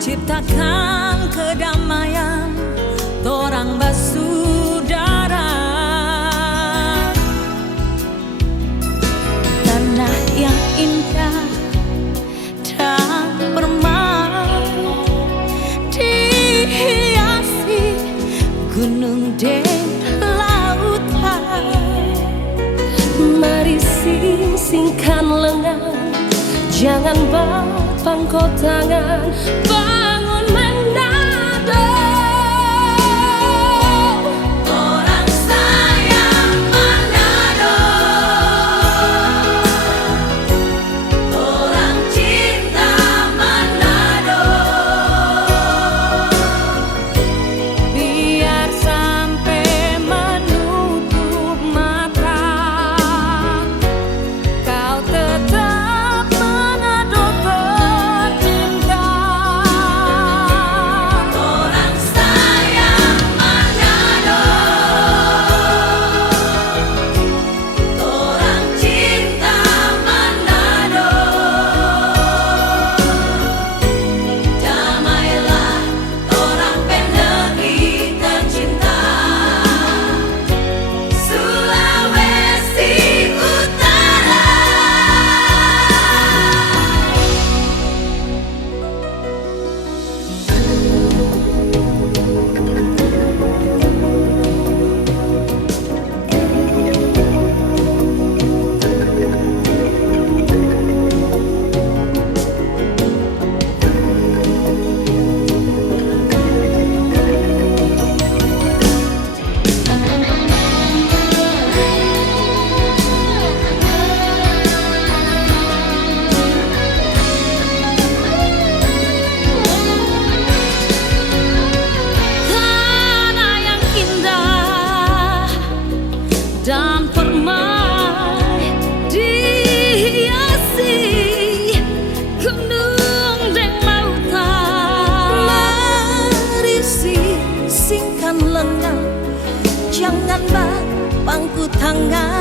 ciptakan kedamaian, torang basudara. Tanah yang indah dan permai, dihiasi gunung dan lautan. Mari singkan lengan, jangan bangkot tangan, bangun Manado. Orang sayang Manado, orang cinta Manado. Biar sampai menutup mata, kau tetap Manado tercinta. Orang sayang Manado, orang cinta Manado. Damailah orang pendegri tercinta, Sulawesi Utara. Tanah yang indah dan permai, dihiasi gunung dan lautan. Mari singkan lengan, jangan bangku tangan,